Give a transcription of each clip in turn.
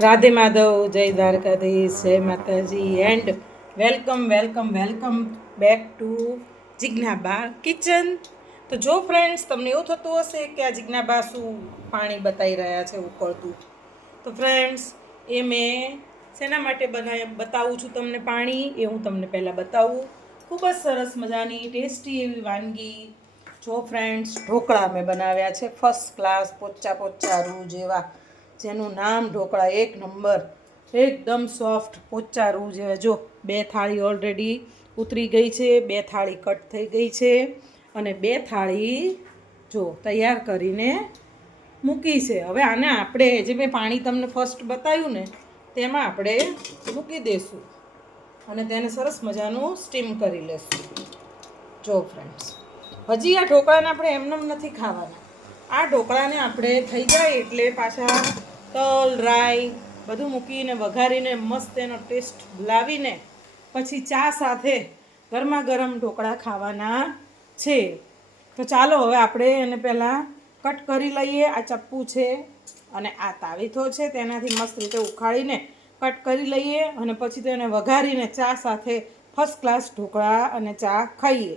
રાધે માધવ, જય દ્વારકાધીશ, જય માતાજી and welcome back to Jignaba kitchen. તો જો ફ્રેન્ડ્સ તમને એવું થતું હશે કે આ જિજ્ઞાબા શું પાણી બતાવી રહ્યા છે ઉકળતું, તો ફ્રેન્ડ્સ એ મેં શેના માટે બતાવું છું તમને પાણી, એ હું તમને પહેલાં બતાવું. ખૂબ જ સરસ મજાની ટેસ્ટી એવી વાનગી. જો ફ્રેન્ડ્સ, ઢોકળા મેં બનાવ્યા છે ફર્સ્ટ ક્લાસ, પોચા પોચા રૂ જેવા, જેનું નામ ઢોકળા. એક નંબર, એકદમ સોફ્ટ પોચા રૂ જેવા. જો 2 થાળી ઓલરેડી ઉતરી ગઈ છે, 2 થાળી કટ થઈ ગઈ છે અને 2 થાળી જો તૈયાર કરીને મૂકી છે. હવે આને આપણે જે મેં પાણી તમને ફર્સ્ટ બતાવ્યું ને તેમાં આપણે મૂકી દઈશું અને તેને સરસ મજાનું સ્ટીમ કરી લેશું. જો ફ્રેન્ડ્સ, હજી આ ઢોકળાને આપણે એમનેમ નથી ખાવાના. આ ઢોકળાને આપણે થઈ જાય એટલે પાછા તલ રાઈ બધું મૂકીને વઘારીને મસ્ત એનો ટેસ્ટ લાવીને પછી ચા સાથે ગરમા ગરમ ઢોકળા ખાવાના છે. તો ચાલો હવે આપણે એને પહેલાં કટ કરી લઈએ. આ ચપ્પુ છે અને આ તાવીથો છે, તેનાથી મસ્ત રીતે ઉખાડીને કટ કરી લઈએ અને પછી તેને વઘારીને ચા સાથે ફર્સ્ટ ક્લાસ ઢોકળા અને ચા ખાઈએ.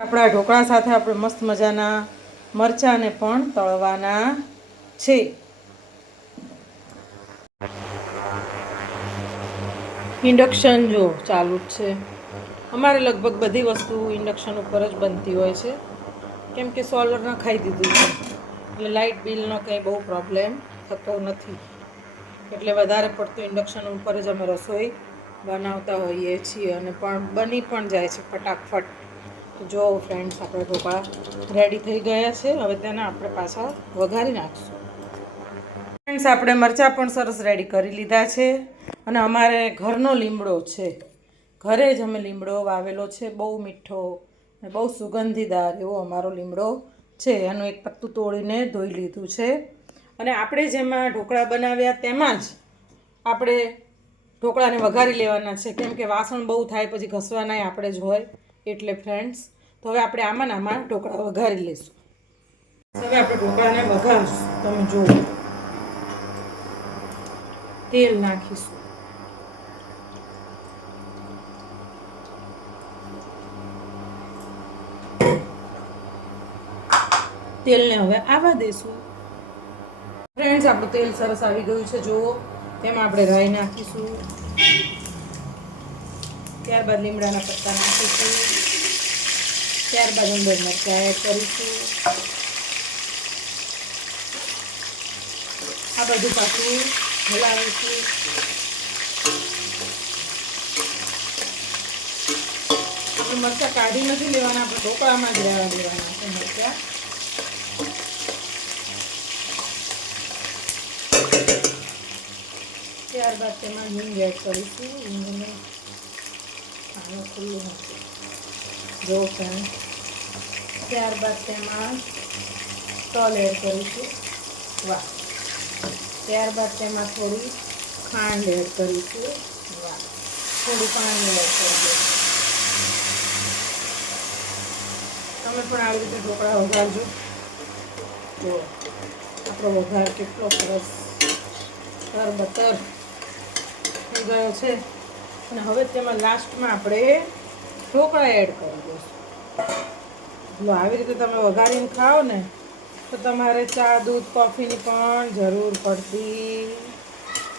આપણા ઢોકળા સાથે આપણે મસ્ત મજાના મરચાંને પણ તળવાના છે. ઇન્ડક્શન જો ચાલુ જ છે. અમારે લગભગ બધી વસ્તુ ઇન્ડક્શન ઉપર જ બનતી હોય છે, કેમ કે સોલર ખાઈ દીધું છે એટલે લાઇટ બિલનો કંઈ બહુ પ્રોબ્લેમ થતો નથી. એટલે વધારે પડતું ઇન્ડક્શન ઉપર જ અમે રસોઈ બનાવતા હોઈએ છીએ અને બની પણ જાય છે ફટાફટ. તો જો ફ્રેન્ડ્સ, આપણે ઢોકળા રેડી થઈ ગયા છે. હવે તેને આપણે પાછા વઘારી નાખીશું. ફ્રેન્ડ્સ, આપણે મરચાં પણ સરસ રેડી કરી લીધા છે અને અમારે ઘરનો લીમડો છે, ઘરે જ અમે લીમડો વાવેલો છે. બહુ મીઠો અને બહુ સુગંધીદાર એવો અમારો લીમડો છે. એનું એક પત્તું તોડીને ધોઈ લીધું છે અને આપણે જેમાં ઢોકળા બનાવ્યા તેમાં જ આપણે ઢોકળાને વઘારી લેવાના છે, કેમ કે વાસણ બહુ થાય પછી ઘસવાનાય આપણે જ હોય એટલે ફ્રેન્ડ્સ. તો હવે આપણે આમાં ઢોકળા વઘારી લઈશું. હવે આપણે ઢોકળાને વઘારશું. તમે જુઓ, તેલ નાખીશું. તેલને હવે આવવા દઈશું. ફ્રેન્ડ્સ, આપણું તેલ સરસ આવી ગયું છે. જુઓ, તેમાં આપણે રાઈ નાખીશું, ત્યારબાદ લીમડાના પત્તા નાખીશું, ત્યારબાદ અંદર મરચાં એડ કરીશું. આ બધું પાછું હલાવીશું. આપણે મરચાં કાઢી નથી લેવાના, આપણે ઢોકળામાં જ રહેવા દેવાના છે મરચાં. ત્યારબાદ તેમાં હિંગ એડ કરીશું. હિંગને પાણી ખુલ્લું મૂકીશું. જો ફ્રેન્ડ, ત્યારબાદ તેમાં તલ એડ કરીશું. વાહ. ત્યારબાદ તેમાં થોડી ખાંડ એડ કરીશું. વાહ. થોડું પાણી એડ કરીશું. તમે પણ આવી રીતે ઢોકળા વઘારજો. જો આપણો વઘાર કેટલો સરસ તરબતર થઈ ગયો છે અને હવે તેમાં લાસ્ટમાં આપણે ઢોકળા એડ કરી દઈશું. આવી રીતે તમે વઘારીને ખાઓ ને તો તમારે ચા દૂધ કોફીની પણ જરૂર પડતી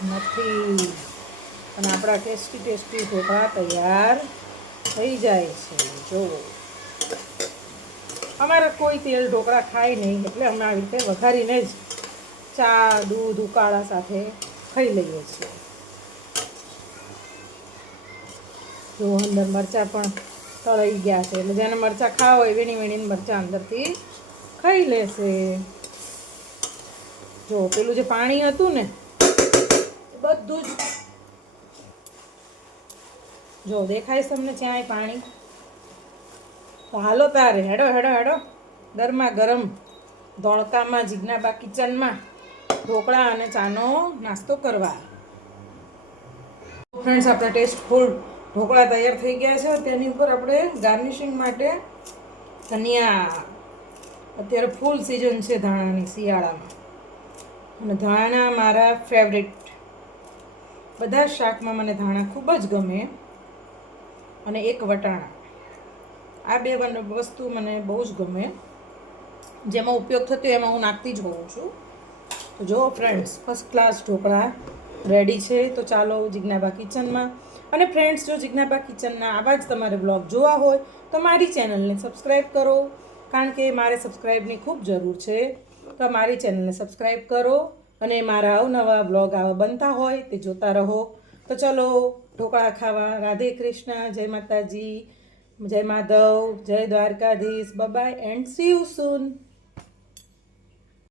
નથી અને આપણા ટેસ્ટી ઢોકળા તૈયાર થઈ જાય છે. જુઓ, અમારે કોઈ તેલ ઢોકળા ખાય નહીં એટલે અમે આવી રીતે વઘારીને જ ચા દૂધ ઉકાળા સાથે ખાઈ લઈએ છીએ. જો અંદર મરચાં પણ તળાઈ ગયા છે એટલે જેને મરચાં ખાવા હોય વીણીને મરચાં અંદરથી ખાઈ લેશે. જો પેલું જે પાણી હતું ને બધું જ જો દેખાય તમને ક્યાંય પાણી. તો હાલો તારે હેડો ગરમા ગરમ ધોળકામાં જિજ્ઞાબા કિચનમાં ઢોકળા અને ચાનો નાસ્તો કરવા. ફ્રેન્ડ્સ, આપણા ટેસ્ટફુલ ઢોકળા તૈયાર થઈ ગયા છે. તેની ઉપર આપણે ગાર્નિશિંગ માટે ધનિયા, અત્યારે ફૂલ સિઝન છે ધાણાની શિયાળામાં, અને ધાણા મારા ફેવરેટ. બધા શાકમાં મને ધાણા ખૂબ જ ગમે. અને એક વટાણા. આ બે વસ્તુ મને બહુ જ ગમે. જેમાં ઉપયોગ થતો હોય એમાં હું નાખતી જ હોઉં છું. તો જો friends, first class dhokla ready છે. તો ચાલો જિજ્ઞાબા કિચનમાં. અને ફ્રેન્ડ્સ, જો જિજ્ઞાબા કિચનના આવા જ તમારે બ્લોગ જોવા હોય તો મારી ચેનલને સબસ્ક્રાઈબ કરો, કારણ કે મારે સબસ્ક્રાઈબની ખૂબ જરૂર છે. તો મારી ચેનલને સબસ્ક્રાઈબ કરો અને મારા અવનવા બ્લોગ આવા બનતા હોય તે જોતા રહો. તો ચલો ઢોકળા ખાવા. રાધે કૃષ્ણ, જય માતાજી, જય માધવ, જય Dwarkadhish. Bye and see you soon.